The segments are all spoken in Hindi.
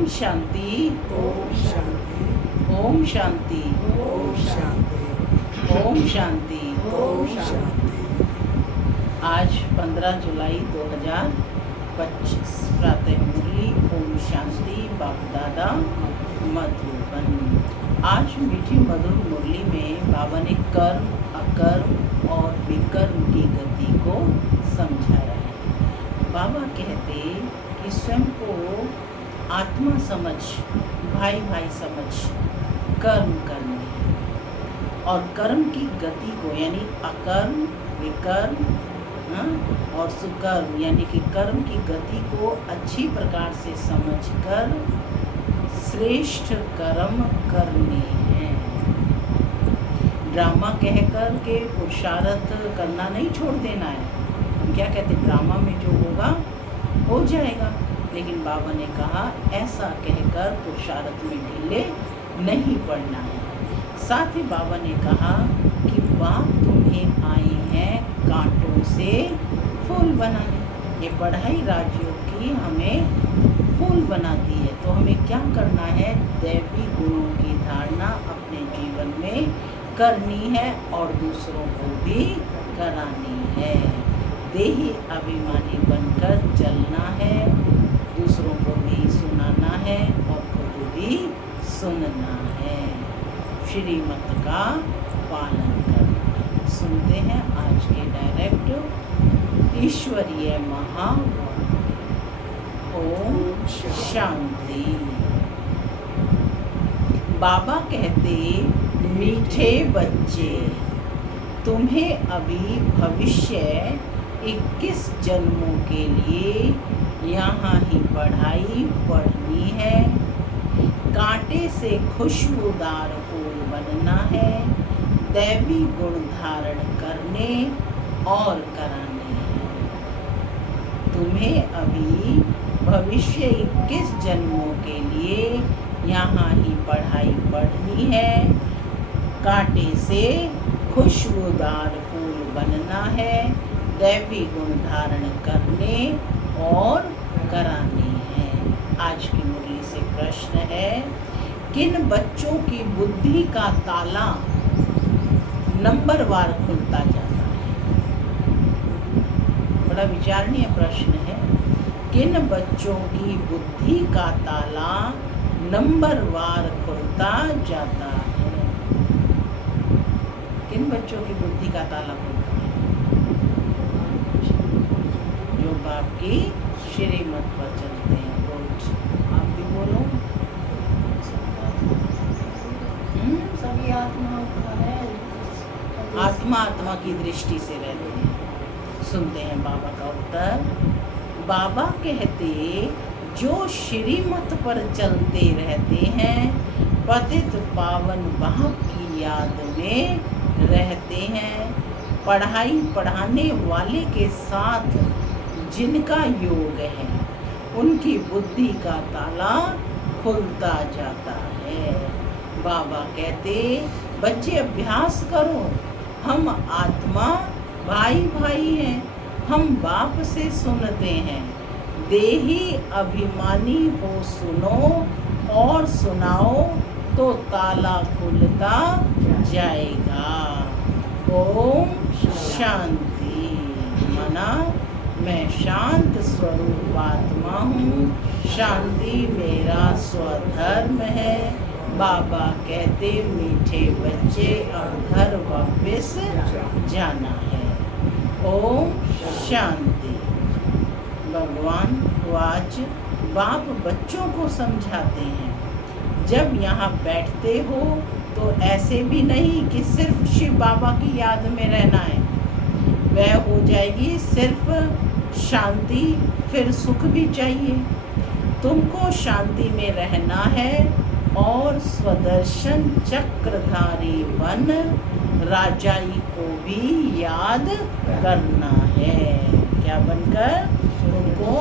ओम शांति। ओम शांति। ओम शांति। ओम शांति। ओम शांति। ओम शांति। आज 15 जुलाई 2025 प्रातः मुरली ओम शांति बाप दादा मधुबन। आज मीठी मधुर मुरली में बाबा ने कर्म, अकर्म और विकर्म की गति को समझाया है। बाबा कहते कि स्वयं को आत्मा समझ, भाई भाई समझ कर्म करने और कर्म की गति को यानी अकर्म, विकर्म और सुकर्म यानी कि कर्म की गति को अच्छी प्रकार से समझकर श्रेष्ठ कर्म करने हैं। ड्रामा कहकर के पुरुषार्थ करना नहीं छोड़ देना है। हम क्या कहते, ड्रामा में जो होगा हो जाएगा, लेकिन बाबा ने कहा ऐसा कहकर पुरुषार्थ में ढीले नहीं पड़ना है। साथ ही बाबा ने कहा कि बाप तुम्हें आए हैं कांटों से फूल बनाने। ये पढ़ाई राजयोग की हमें फूल बनाती है, तो हमें क्या करना है, दैवी गुणों की धारणा अपने जीवन में करनी है और दूसरों को भी करानी है। देही अभिमानी बनकर चलना है, दूसरों को भी सुनाना है और खुद भी सुनना है। श्रीमत का पालन करना है। सुनते हैं आज के डायरेक्ट ईश्वरीय महावाक्य। ओम शांति। बाबा कहते, मीठे बच्चे, तुम्हें अभी भविष्य 21 जन्मों के लिए यहाँ ही पढ़ाई पढ़नी है। कांटे से खुशबूदार फूल बनना है, दैवी गुण धारण करने और कराने हैं। तुम्हें अभी भविष्य 21 जन्मों के लिए यहाँ ही पढ़ाई पढ़नी है। कांटे से खुशबूदार फूल बनना है, दैवी गुण धारण करने और कराने हैं। आज की मुरली से प्रश्न है, किन बच्चों की बुद्धि का ताला नंबरवार खुलता जाता है? बड़ा विचारणीय प्रश्न है। किन बच्चों की बुद्धि का ताला नंबरवार खुलता जाता है? किन बच्चों की बुद्धि का ताला खुलता है? जो बाप की श्रीमत पर चलते हैं। गुड, आप भी बोलो। सभी आत्माओं का है, आत्मा आत्मा की दृष्टि से रहते हैं। सुनते हैं बाबा का उत्तर। बाबा कहते, जो श्रीमत पर चलते रहते हैं, पतित पावन बाप की याद में रहते हैं, पढ़ाई पढ़ाने वाले के साथ जिनका योग है, उनकी बुद्धि का ताला खुलता जाता है। बाबा कहते, बच्चे अभ्यास करो, हम आत्मा भाई भाई हैं, हम बाप से सुनते हैं। देही अभिमानी हो सुनो और सुनाओ तो ताला खुलता जाएगा। ओम शांति। मना, मैं शांत स्वरूप आत्मा हूँ, शांति मेरा स्वधर्म है। बाबा कहते, मीठे बच्चे अब घर वापस जाना है। ओम शांति। भगवान आज बाप बच्चों को समझाते हैं, जब यहाँ बैठते हो तो ऐसे भी नहीं कि सिर्फ शिव बाबा की याद में रहना है, वह हो जाएगी सिर्फ शांति, फिर सुख भी चाहिए। तुमको शांति में रहना है और स्वदर्शन चक्रधारी बन राजाई को भी याद करना है। क्या बनकर? तुमको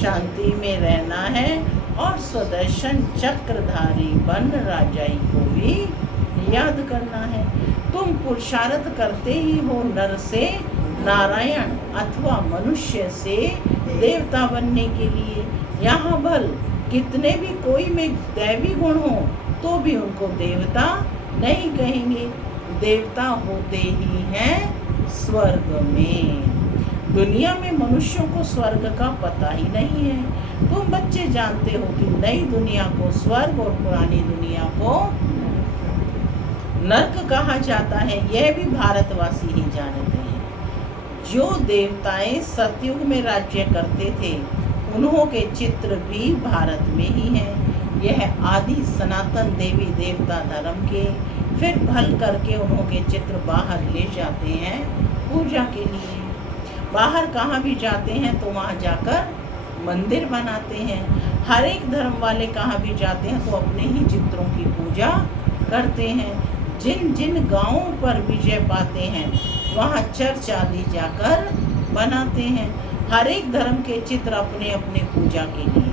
शांति में रहना है और स्वदर्शन चक्रधारी बन राजाई को भी याद करना है। तुम पुरुषार्थ करते ही हो नर से नारायण अथवा मनुष्य से देवता बनने के लिए। यहाँ बल कितने भी कोई में दैवी गुण हो तो भी उनको देवता नहीं कहेंगे, देवता होते ही हैं स्वर्ग में। दुनिया में मनुष्यों को स्वर्ग का पता ही नहीं है। तुम बच्चे जानते हो कि नई दुनिया को स्वर्ग और पुरानी दुनिया को नर्क कहा जाता है, यह भी भारतवासी ही जानते हैं। जो देवताएं सतयुग में राज्य करते थे उन्हों के चित्र भी भारत में ही हैं। यह आदि सनातन देवी देवता धर्म के फिर भल करके उन्हों के चित्र बाहर ले जाते हैं पूजा के लिए। बाहर कहाँ भी जाते हैं तो वहाँ जाकर मंदिर बनाते हैं। हर एक धर्म वाले कहाँ भी जाते हैं तो अपने ही चित्रों की पूजा करते हैं। जिन जिन गांवों पर विजय पाते हैं वहाँ चर्च आदि जाकर बनाते हैं। हर एक धर्म के चित्र अपने अपने पूजा के लिए।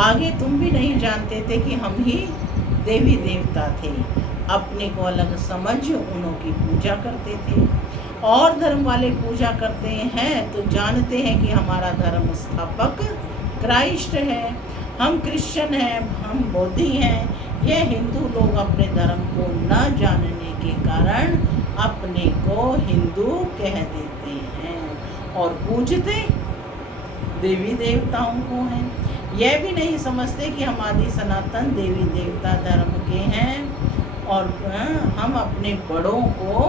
आगे तुम भी नहीं जानते थे कि हम ही देवी देवता थे, अपने को अलग समझ उन्हों की पूजा करते थे। और धर्म वाले पूजा करते हैं तो जानते हैं कि हमारा धर्म स्थापक क्राइस्ट है, हम क्रिश्चियन हैं, हम बौद्धी हैं। यह हिंदू लोग अपने धर्म को न जानने के कारण अपने को हिंदू कह देते हैं और पूजते देवी देवताओं को हैं। यह भी नहीं समझते कि हम आदि सनातन देवी देवता धर्म के हैं और हम अपने बड़ों को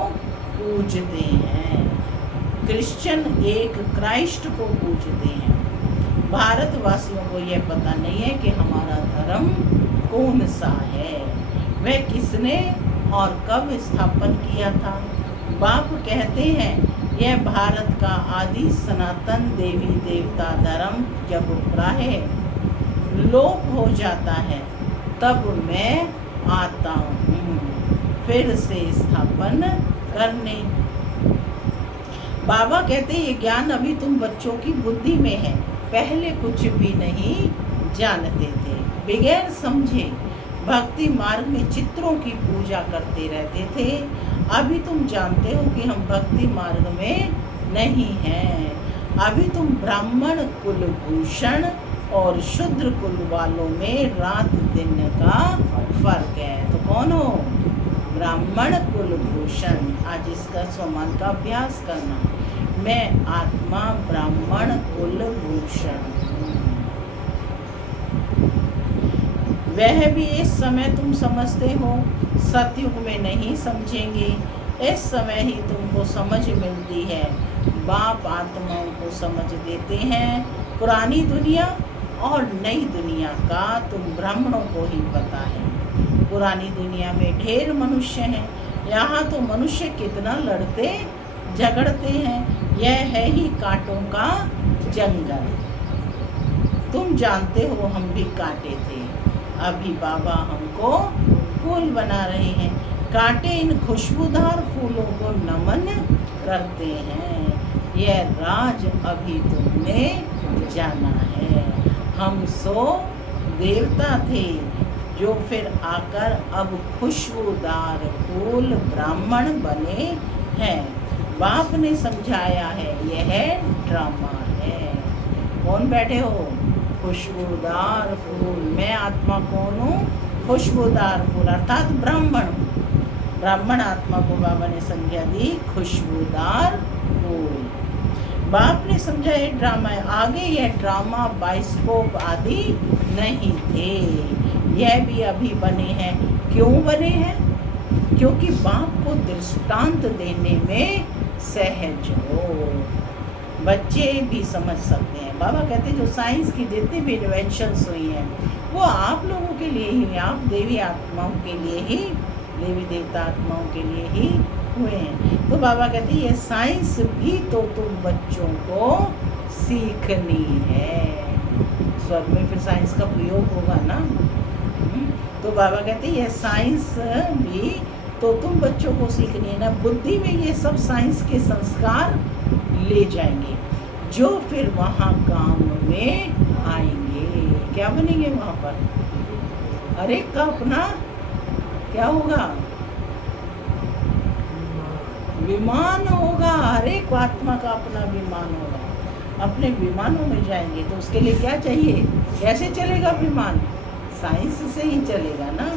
पूजते हैं। क्रिश्चियन एक क्राइस्ट को पूजते हैं। भारतवासियों को यह पता नहीं है कि हमारा धर्म कौन सा है, वह किसने और कब स्थापन किया था। बाप कहते हैं यह भारत का आदि सनातन देवी देवता धर्म जब प्रायः लोप हो जाता है तब मैं आता हूँ फिर से स्थापन करने। बाबा कहते ये ज्ञान अभी तुम बच्चों की बुद्धि में है, पहले कुछ भी नहीं जानते थे। बगैर समझे भक्ति मार्ग में चित्रों की पूजा करते रहते थे। अभी तुम जानते हो कि हम भक्ति मार्ग में नहीं हैं। अभी तुम ब्राह्मण कुलभूषण और शूद्र कुल वालों में रात दिन का फर्क है। तो कौन हो? ब्राह्मण कुलभूषण। आज इसका स्वमान का अभ्यास करना। मैं आत्मा ब्राह्मण कुलभूषण। वह भी इस समय तुम समझते हो, सतयुग में नहीं समझेंगे। इस समय ही तुमको समझ मिलती है। बाप आत्माओं को समझ देते हैं। पुरानी दुनिया और नई दुनिया का तुम ब्राह्मणों को ही पता है। पुरानी दुनिया में ढेर मनुष्य हैं। यहाँ तो मनुष्य कितना लड़ते झगड़ते हैं। यह है ही कांटों का जंगल। तुम जानते हो हम भी कांटे थे। अभी बाबा हमको फूल बना रहे हैं। कांटे इन खुशबूदार फूलों को नमन करते हैं। यह राज अभी तुमने जाना है। हम सो देवता थे जो फिर आकर अब खुशबूदार फूल ब्राह्मण बने हैं। बाप ने समझाया है यह ड्रामा है। कौन बैठे हो? खुशबूदार फूल। मैं आत्मा कौन हूँ? खुशबूदार फूल अर्थात ब्राह्मण हूँ। ब्राह्मण आत्मा को बाबा ने संज्ञा दी खुशबूदार फूल। बाप ने समझा ये ड्रामा है। आगे यह ड्रामा बाइस्कोप आदि नहीं थे, यह भी अभी बने हैं। क्यों बने हैं? क्योंकि बाप को दृष्टांत देने में सहज हो। बच्चे भी समझ सकते हैं। बाबा कहते हैं जो साइंस की जितनी भी इन्वेंशंस हुई हैं वो आप लोगों के लिए ही, आप देवी आत्माओं के लिए ही, देवी देवता आत्माओं के लिए ही हुए हैं। तो बाबा कहते हैं ये साइंस भी तो तुम बच्चों को सीखनी है। स्वर्ग में फिर साइंस का प्रयोग होगा ना। तो बाबा कहते हैं ये साइंस भी तो तुम बच्चों को सीखनी है ना। बुद्धि में ये सब साइंस के संस्कार ले जाएंगे जो फिर वहाँ काम में आएंगे। क्या बनेंगे वहाँ पर? हर एक का अपना क्या होगा? विमान होगा। हर एक आत्मा का अपना विमान होगा। अपने विमानों में जाएंगे तो उसके लिए क्या चाहिए? कैसे चलेगा विमान? साइंस से ही चलेगा ना।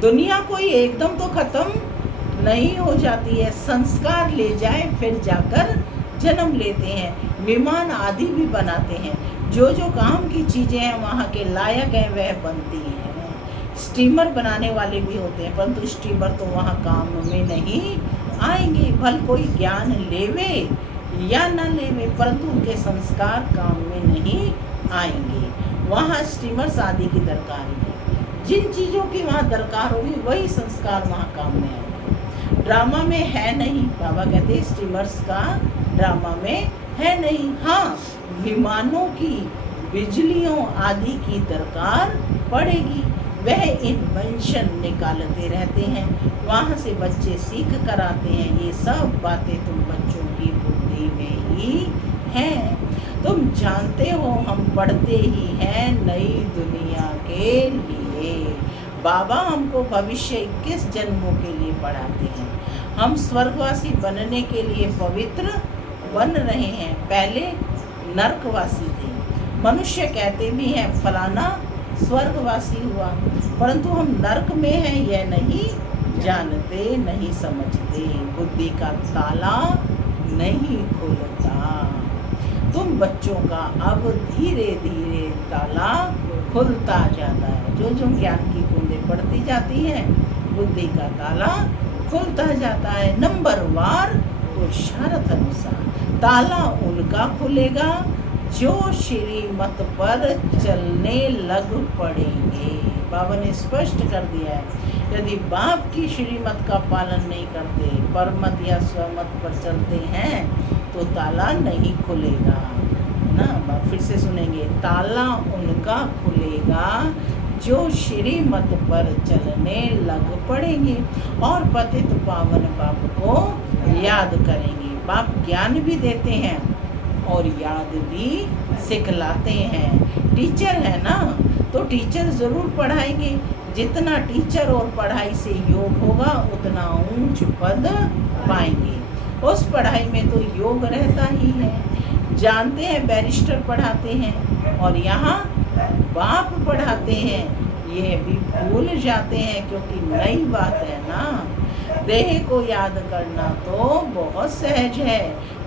दुनिया कोई एकदम तो खत्म नहीं हो जाती है, संस्कार ले जाए फिर जाकर जन्म लेते हैं। विमान आदि भी बनाते हैं, जो जो काम की चीज़ें हैं वहाँ के लायक हैं वह बनती हैं। स्टीमर बनाने वाले भी होते हैं, परंतु स्टीमर तो वहाँ काम में नहीं आएंगे। भल कोई ज्ञान लेवे या न लेवे, परंतु उनके संस्कार काम में नहीं आएंगे। वहाँ स्टीमर्स आदि की दरकार है। जिन चीज़ों की वहाँ दरकार होगी वही संस्कार वहाँ काम में आएंगे। ड्रामा में है नहीं, बाबा कहते हैं स्टीमर्स का ड्रामा में है नहीं। हाँ, विमानों की, बिजलियों आदि की दरकार पड़ेगी। वह इन्वेंशन निकालते रहते हैं, वहाँ से बच्चे सीख कर आते हैं। ये सब बातें तुम बच्चों की बुद्धि में ही हैं। तुम जानते हो हम पढ़ते ही हैं नई दुनिया के लिए। बाबा हमको भविष्य 21 जन्मों के लिए पढ़ाते हैं। हम स्वर्गवासी बनने के लिए पवित्र बन रहे हैं। पहले नरकवासी थे। मनुष्य कहते भी हैं फलाना स्वर्गवासी हुआ, परंतु हम नरक में हैं यह नहीं जानते, नहीं समझते। बुद्धि का ताला नहीं खुलता। तुम बच्चों का अब धीरे धीरे ताला खुलता जाता है। जो जो ज्ञान की बूंदें पड़ती जाती हैं, बुद्धि का ताला खुलता जाता है। नंबर वार पुरुषार्थ अनुसार ताला उनका खुलेगा जो श्रीमत पर चलने लग पड़ेंगे। बाबा ने स्पष्ट कर दिया है, यदि बाप की श्रीमत का पालन नहीं करते, परमत या स्वमत पर चलते हैं तो ताला नहीं खुलेगा ना। बाप फिर से सुनेंगे, ताला उनका खुलेगा जो श्रीमत पर चलने लग पड़ेंगे और पतित पावन बाप को याद करेंगे। बाप ज्ञान भी देते हैं और याद भी सिखलाते हैं। टीचर है ना, तो टीचर ज़रूर पढ़ाएंगे। जितना टीचर और पढ़ाई से योग होगा उतना ऊंच पद पाएंगे। उस पढ़ाई में तो योग रहता ही है। जानते हैं बैरिस्टर पढ़ाते हैं और यहाँ बाप पढ़ाते हैं, ये भी भूल जाते हैं क्योंकि नई बात है ना। देह को याद करना तो बहुत सहज है,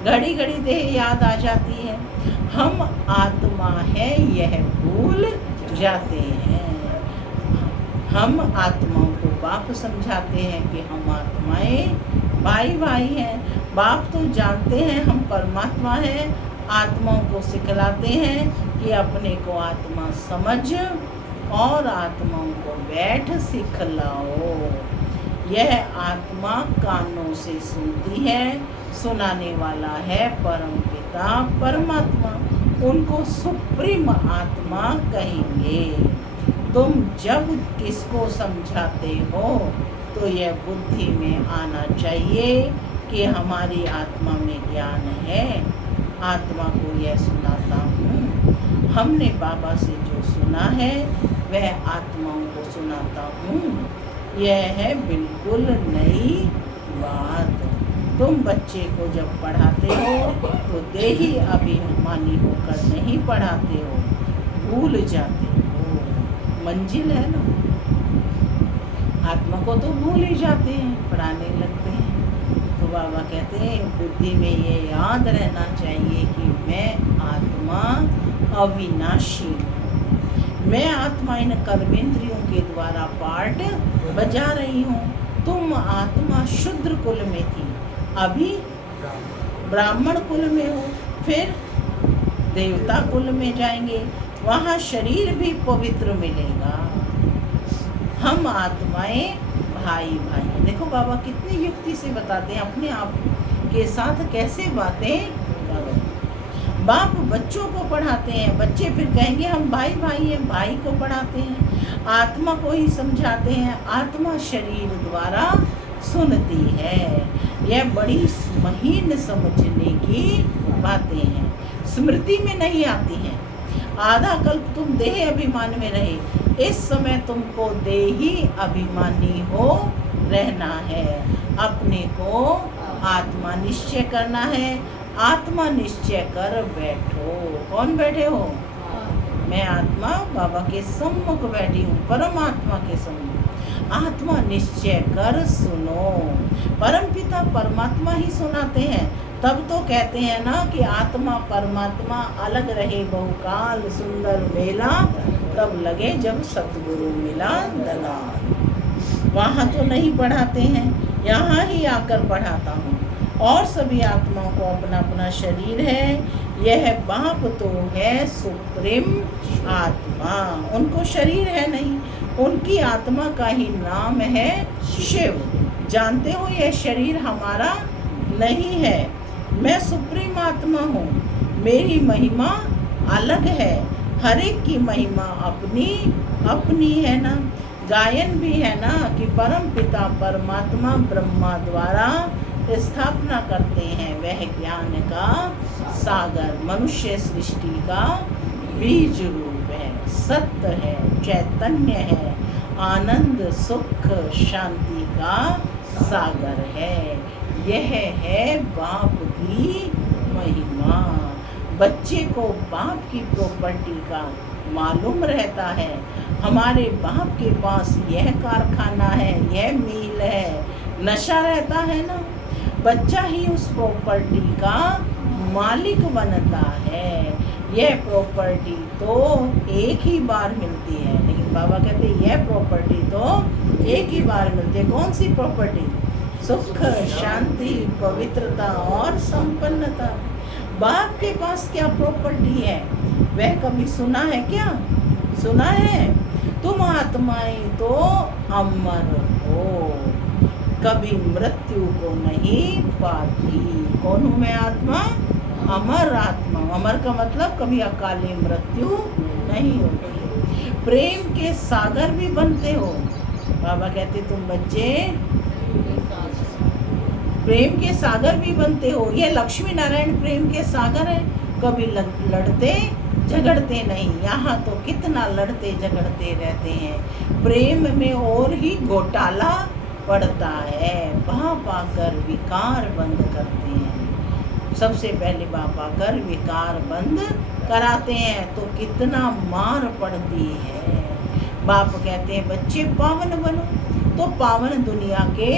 घड़ी घड़ी देह याद आ जाती है। हम आत्मा है यह भूल जाते हैं। हम आत्माओं को बाप समझाते हैं कि हम आत्माएं भाई भाई हैं। बाप तो जानते हैं हम परमात्मा हैं, आत्माओं को सिखलाते हैं कि अपने को आत्मा समझ और आत्माओं को बैठ सिखलाओ। यह आत्मा कानों से सुनती है, सुनाने वाला है परम पिता परमात्मा, उनको सुप्रीम आत्मा कहेंगे। तुम जब किसको समझाते हो तो यह बुद्धि में आना चाहिए कि हमारी आत्मा में ज्ञान है। आत्मा को यह सुनाता हूँ, हमने बाबा से जो सुना है वह आत्माओं को सुनाता हूँ। यह है बिल्कुल नई बात। तुम बच्चे को जब पढ़ाते हो तो देही अभिमानी होकर नहीं पढ़ाते हो, भूल जाते हो। मंजिल है ना, आत्मा को तो भूल ही जाते हैं, पढ़ाने लगते हैं। तो बाबा कहते हैं बुद्धि में ये याद रहना चाहिए कि मैं आत्मा अविनाशी हूँ। मैं आत्मा इन कर्मेंद्रियों के द्वारा पार्ट बजा रही हूँ। तुम आत्मा शूद्र कुल में थी, अभी ब्राह्मण कुल में हो, फिर देवता कुल में जाएंगे, वहाँ शरीर भी पवित्र मिलेगा। हम आत्माएं भाई भाई। देखो बाबा कितनी युक्ति से बताते हैं, अपने आप के साथ कैसे बातें करो। बाप बच्चों को पढ़ाते हैं, बच्चे फिर कहेंगे हम भाई भाई हैं, भाई को पढ़ाते हैं। आत्मा को ही समझाते हैं, आत्मा शरीर द्वारा सुनती है। यह बड़ी महीन समझने की बातें हैं, स्मृति में नहीं आती हैं। आधा कल्प तुम देह अभिमान में रहे, इस समय तुमको देही अभिमानी हो रहना है। अपने को आत्मा निश्चय करना है, आत्मा निश्चय कर बैठो। कौन बैठे हो? मैं आत्मा बाबा के सम्मुख बैठी हूँ, परमात्मा के सम्मुख। आत्मा निश्चय कर सुनो। परमपिता परमात्मा ही सुनाते हैं। तब तो कहते हैं ना कि आत्मा परमात्मा अलग रहे बहुकाल सुंदर मेला, तब लगे जब सतगुरु मिला दलाल। वहाँ तो नहीं पढ़ाते हैं, यहाँ ही आकर पढ़ाता हूँ। और सभी आत्माओं को अपना अपना शरीर है। यह बाप तो है सुप्रीम आत्मा, उनको शरीर है नहीं, उनकी आत्मा का ही नाम है शिव। जानते हो यह शरीर हमारा नहीं है। मैं सुप्रीम आत्मा हूँ, मेरी महिमा अलग है। हर एक की महिमा अपनी अपनी है ना। गायन भी है ना कि परम पिता परमात्मा ब्रह्मा द्वारा स्थापना करते हैं, वह ज्ञान का सागर मनुष्य सृष्टि का बीज रूप है, सत्य है, चैतन्य है, आनंद सुख शांति का सागर है। यह है बाप की महिमा। बच्चे को बाप की प्रॉपर्टी का मालूम रहता है। हमारे बाप के पास यह कारखाना है, यह मिल है, नशा रहता है ना। बच्चा ही उस प्रॉपर्टी का मालिक बनता है। यह प्रॉपर्टी तो एक ही बार मिलती है, लेकिन बाबा कहते हैं यह प्रॉपर्टी तो एक ही बार मिलती है। कौन सी प्रॉपर्टी? सुख शांति पवित्रता और संपन्नता। बाप के पास क्या प्रॉपर्टी है वह कभी सुना है क्या? सुना है? तुम आत्माएं तो अमर हो, कभी मृत्यु को नहीं पाती। कौन हूँ मैं? आत्मा, अमर आत्मा। अमर का मतलब कभी अकाली मृत्यु नहीं होती। प्रेम के सागर भी बनते हो। बाबा कहते तुम बच्चे प्रेम के सागर भी बनते हो। ये लक्ष्मी नारायण प्रेम के सागर है। कभी लड़ते झगड़ते नहीं। यहाँ तो कितना लड़ते झगड़ते रहते हैं। प्रेम में और ही घोटाला पड़ता है। बाप आकर विकार बंद करते हैं। सबसे पहले बाप आकर विकार बंद कराते हैं तो कितना मार पड़ती है। बाप कहते हैं बच्चे पावन बनो, तो पावन दुनिया के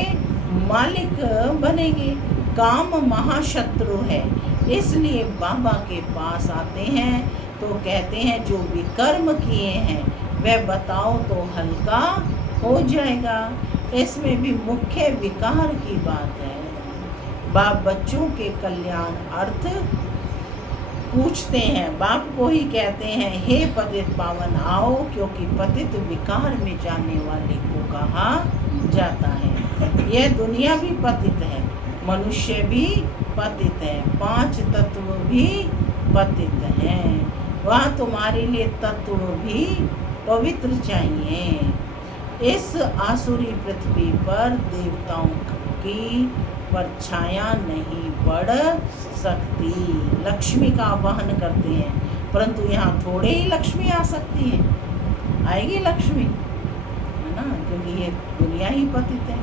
मालिक बनेंगे। काम महाशत्रु है, इसलिए बाबा के पास आते हैं तो कहते हैं जो विकर्म किए हैं वह बताओ तो हल्का हो जाएगा। इसमें भी मुख्य विकार की बात है। बाप बच्चों के कल्याण अर्थ पूछते हैं। बाप को ही कहते हैं हे पतित पावन आओ, क्योंकि पतित विकार में जाने वाले को कहा जाता है। यह दुनिया भी पतित है, मनुष्य भी पतित है, 5 तत्व भी पतित हैं। वहाँ तुम्हारे लिए तत्व भी पवित्र चाहिए। इस आसुरी पृथ्वी पर देवताओं की परछाया नहीं पड़ सकती। लक्ष्मी का आवाहन करते हैं, परंतु यहाँ थोड़े ही लक्ष्मी आ सकती है। आएगी लक्ष्मी, है ना, क्योंकि ये दुनिया ही पतित है।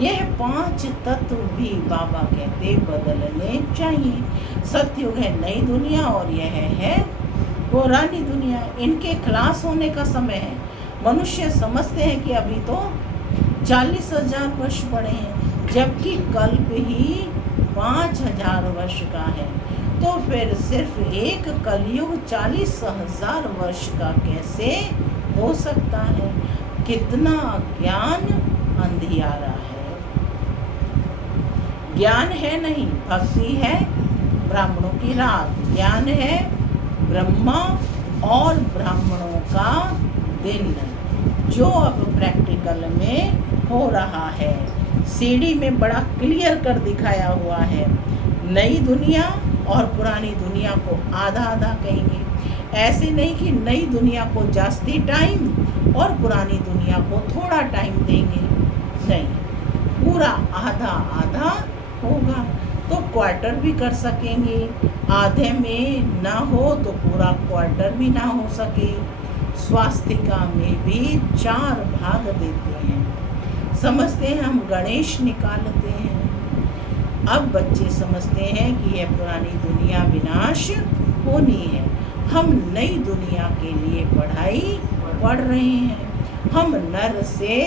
यह 5 तत्व भी बाबा कहते बदलने चाहिए। सतयुग है नई दुनिया और यह है पुरानी दुनिया। इनके खलास होने का समय है। मनुष्य समझते हैं कि अभी तो 40,000 वर्ष पड़े हैं, जबकि कल्प ही 5,000 वर्ष का है। तो फिर सिर्फ एक कलयुग 40,000 वर्ष का कैसे हो सकता है? कितना ज्ञान अंधियारा है। ज्ञान है नहीं, भक्ति है ब्राह्मणों की रात। ज्ञान है ब्रह्मा और ब्राह्मणों का दिन, जो अब प्रैक्टिकल में हो रहा है। सीडी में बड़ा क्लियर कर दिखाया हुआ है। नई दुनिया और पुरानी दुनिया को आधा आधा कहेंगे। ऐसे नहीं कि नई दुनिया को जास्ती टाइम और पुरानी दुनिया को थोड़ा टाइम देंगे, नहीं, पूरा आधा आधा होगा। तो क्वार्टर भी कर सकेंगे, आधे में ना हो तो पूरा क्वार्टर भी ना हो सके। स्वास्तिका में भी 4 भाग देते हैं। समझते हैं हम गणेश निकालते हैं, अब बच्चे समझते हैं कि यह पुरानी दुनिया विनाश होनी है। हम नई दुनिया के लिए पढ़ाई पढ़ रहे हैं। हम नर से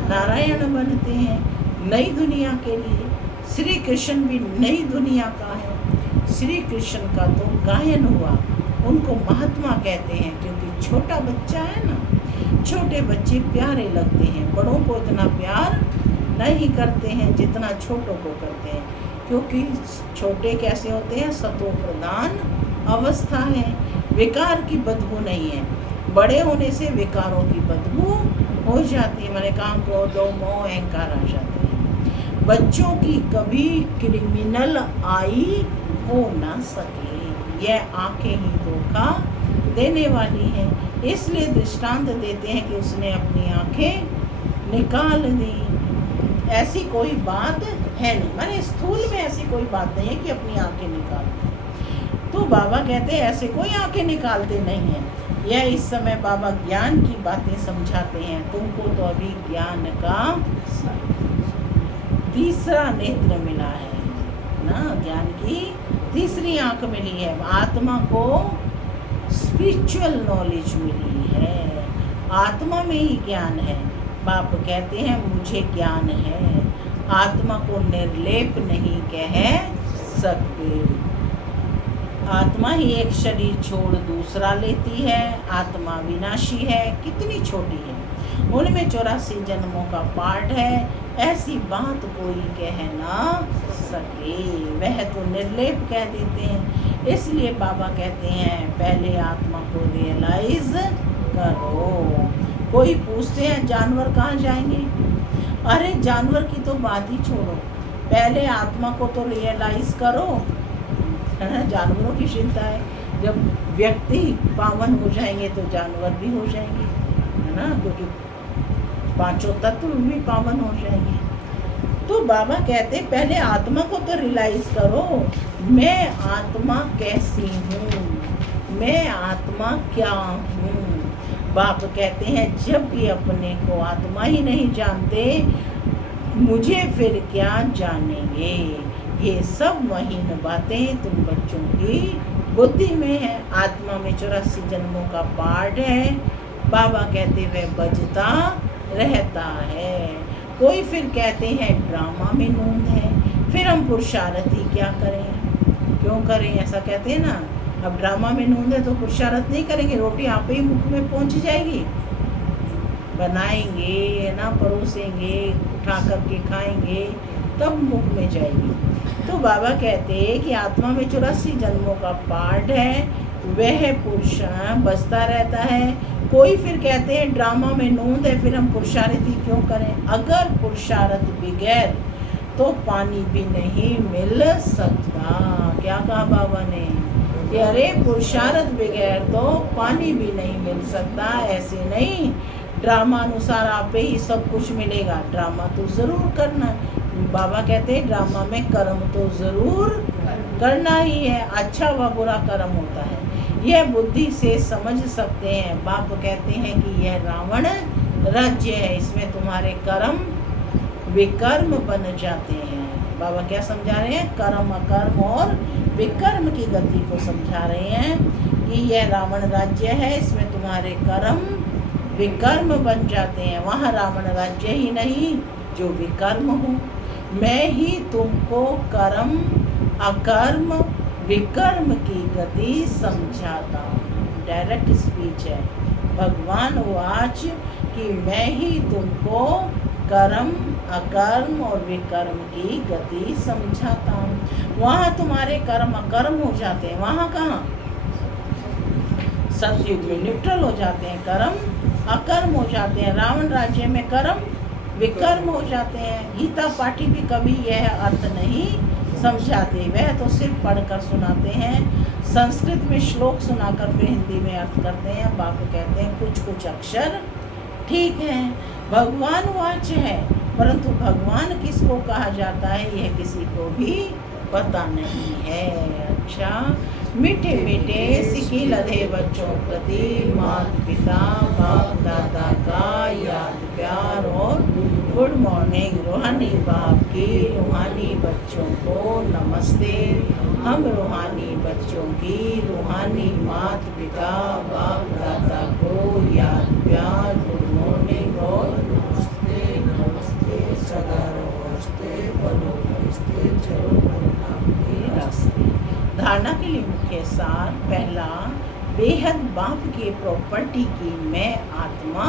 नारायण बनते हैं नई दुनिया के लिए। श्री कृष्ण भी नई दुनिया का है। श्री कृष्ण का तो गायन हुआ, उनको महात्मा कहते हैं क्योंकि छोटा बच्चा है ना। छोटे बच्चे प्यारे लगते हैं, बड़ों को इतना प्यार नहीं करते हैं जितना छोटों को करते हैं, क्योंकि छोटे कैसे होते हैं, सतो प्रधान अवस्था है, विकार की बदबू नहीं है। बड़े होने से विकारों की बदबू हो जाती है, मैंने कहा क्रोध मोह अहंकार आ जाते हैं। बच्चों की कभी क्रिमिनल आई हो ना सके, यह आंखें ही धोखा देने वाली हैं। इसलिए दृष्टांत देते हैं कि उसने अपनी आंखें निकाल दी। ऐसी कोई बात है नहीं, माने स्थूल में ऐसी कोई बात नहीं है कि अपनी आंखें निकाल दी। तो बाबा कहते हैं ऐसे कोई आंखें निकालते नहीं हैं। यह इस समय बाबा ज्ञान की बातें समझाते हैं। तुमको तो अभी ज्ञान का तीसरा नेत्र मिला है ना, ज्ञान की तीसरी आंख मिली है। आत्मा को स्पिरिचुअल नॉलेज मिली है, आत्मा में ही ज्ञान है। बाप कहते हैं मुझे ज्ञान है, आत्मा को निर्लेप नहीं कह सकते। आत्मा ही एक शरीर छोड़ दूसरा लेती है। आत्मा विनाशी है, कितनी छोटी है, उनमें 84 जन्मों का पाठ है। ऐसी बात कोई कह ना सके, वह तो निर्लेप कह देते हैं। इसलिए बाबा कहते हैं पहले आत्मा को रियलाइज करो। कोई पूछते हैं जानवर कहाँ जाएंगे, अरे जानवर की तो बात ही छोड़ो, पहले आत्मा को तो रियलाइज करो, है ना। जानवरों की चिंता है, जब व्यक्ति पावन हो जाएंगे तो जानवर भी हो जाएंगे, है ना, क्योंकि पांचों तत्व भी पावन हो जाएंगे। तो बाबा कहते पहले आत्मा को तो रियलाइज करो, मैं आत्मा कैसी हूँ, मैं आत्मा क्या हूँ। बाप कहते हैं जब कि अपने को आत्मा ही नहीं जानते, मुझे फिर क्या जानेंगे। ये सब महीन बातें तुम बच्चों की बुद्धि में है। आत्मा में 84 जन्मों का पाठ है। बाबा कहते हुए बजता रहता है। कोई फिर कहते हैं ड्रामा में नूंद है, फिर हम पुरुषार्थ ही क्या करें, क्यों करें, ऐसा कहते हैं ना। अब ड्रामा में नूंद है तो पुरुषार्थ नहीं करेंगे, रोटी आप ही मुख में पहुंच जाएगी, बनाएंगे है ना, परोसेंगे, उठा करके खाएंगे, तब मुख में जाएगी। तो बाबा कहते हैं कि आत्मा में 84 जन्मों का पाठ है, वह पुरुष बसता रहता है। कोई फिर कहते हैं ड्रामा में नूंद है, फिर हम पुरुषार्थ ही क्यों करें। अगर पुरुषार्थ बगैर तो पानी भी नहीं मिल सकता। क्या कहा बाबा ने कि अरे पुरुषार्थ बगैर तो पानी भी नहीं मिल सकता। ऐसे नहीं ड्रामा अनुसार आप ही सब कुछ मिलेगा, ड्रामा तो ज़रूर करना। बाबा कहते हैं ड्रामा में कर्म तो ज़रूर करना ही है, अच्छा व बुरा कर्म होता है, यह बुद्धि से समझ सकते हैं। बाप कहते हैं कि यह रावण राज्य है, इसमें तुम्हारे कर्म विकर्म बन जाते हैं। बाबा क्या समझा रहे हैं, कर्म अकर्म और विकर्म की गति को समझा रहे हैं कि यह रावण राज्य है, इसमें तुम्हारे कर्म विकर्म बन जाते हैं। वहाँ रावण राज्य ही नहीं जो विकर्म हो। मैं ही तुमको कर्म अकर्म विकर्म की गति समझाता हूँ। डायरेक्ट स्पीच है। भगवान वाच कि मैं ही तुमको कर्म अकर्म और विकर्म की गति समझाता हूँ। वहाँ तुम्हारे कर्म अकर्म हो जाते हैं, वहाँ कहाँ, सतयुग में न्यूट्रल हो जाते हैं, कर्म अकर्म हो जाते हैं। रावण राज्य में कर्म विकर्म हो जाते हैं। गीता पाठी भी कभी यह अर्थ नहीं समझाते, वह तो सिर्फ पढ़कर सुनाते हैं, संस्कृत में श्लोक सुनाकर फिर हिंदी में अर्थ करते हैं। बाप कहते हैं कुछ कुछ अक्षर ठीक है, भगवान वाच है, परंतु भगवान किसको कहा जाता है यह किसी को भी पता नहीं है। अच्छा, मीठे मीठे सिकी लधे बच्चों प्रति माता पिता बाप दादा का याद प्यार और गुड मॉर्निंग। रूहानी बाप की रूहानी बच्चों बच्चों को नमस्ते। हम रूहानी बच्चों की रूहानी माता पिता बाप दादा को याद प्यार गुड मॉर्निंग और नमस्ते नमस्ते सदा नमस्ते बनो नमस्ते चलो प्रणाम की रास्ते। धारणा के लिए मुख्य सार। पहला, बेहद बाप के प्रॉपर्टी की मैं आत्मा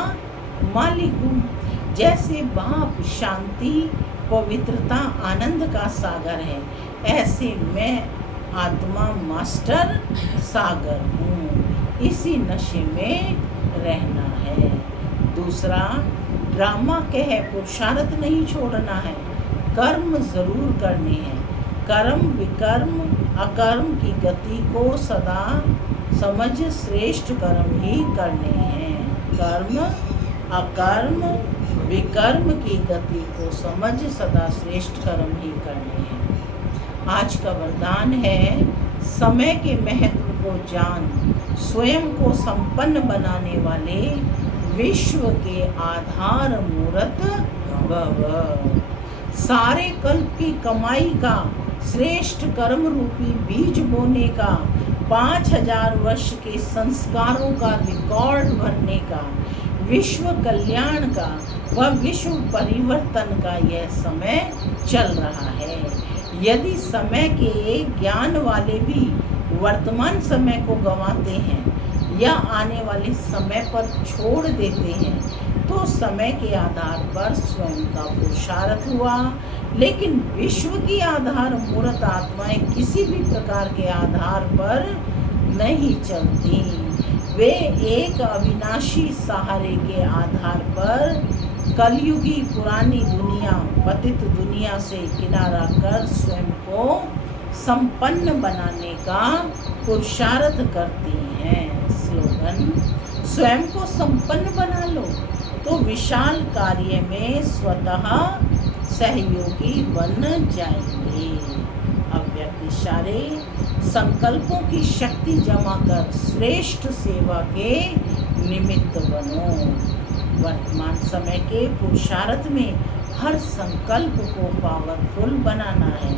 मालिक हूँ। जैसे बाप शांति पवित्रता आनंद का सागर है, ऐसे मैं आत्मा मास्टर सागर हूँ। इसी नशे में रहना है। दूसरा, ड्रामा कह पुरुषार्थ नहीं छोड़ना है, कर्म जरूर करने हैं। कर्म विकर्म अकर्म की गति को सदा समझ श्रेष्ठ कर्म ही करने हैं। कर्म अकर्म विकर्म की गति को समझ सदा श्रेष्ठ कर्म ही करने हैं। आज का वरदान है, समय के महत्व को जान, स्वयं को संपन्न बनाने वाले विश्व के आधार मूर्त भव। सारे कल्प की कमाई का श्रेष्ठ कर्म रूपी बीज बोने का, 5000 वर्ष के संस्कारों का रिकॉर्ड भरने का, विश्व कल्याण का व विश्व परिवर्तन का यह समय चल रहा है। यदि समय के ज्ञान वाले भी वर्तमान समय को गंवाते हैं या आने वाले समय पर छोड़ देते हैं, तो समय के आधार पर स्वयं का पुरुषार्थ हुआ। लेकिन विश्व की आधार मूर्त आत्माएं किसी भी प्रकार के आधार पर नहीं चलती। वे एक अविनाशी सहारे के आधार पर कलयुगी पुरानी दुनिया पतित दुनिया से किनारा कर स्वयं को संपन्न बनाने का पुरुषार्थ करती हैं। स्लोगन, स्वयं को संपन्न बना लो तो विशाल कार्य में स्वतः सहयोगी बन जाएंगे। अव्यक्त इशारे, संकल्पों की शक्ति जमा कर श्रेष्ठ सेवा के निमित्त बनो। वर्तमान समय के पुरुषार्थ में हर संकल्प को पावरफुल बनाना है।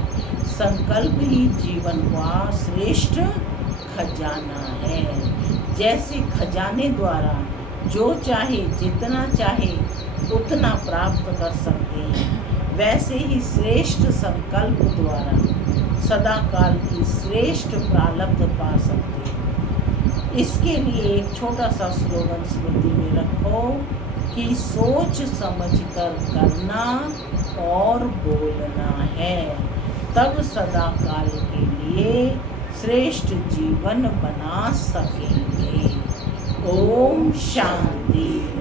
संकल्प ही जीवन का श्रेष्ठ खजाना है। जैसे खजाने द्वारा जो चाहे जितना चाहे उतना प्राप्त कर सकते हैं, वैसे ही श्रेष्ठ संकल्प द्वारा सदा काल की श्रेष्ठ प्रारब्ध पा सकते हैं। इसके लिए एक छोटा सा स्लोगन स्मृति में रखो कि सोच समझ कर करना और बोलना है, तब सदा काल के लिए श्रेष्ठ जीवन बना सकेंगे। ओम शांति।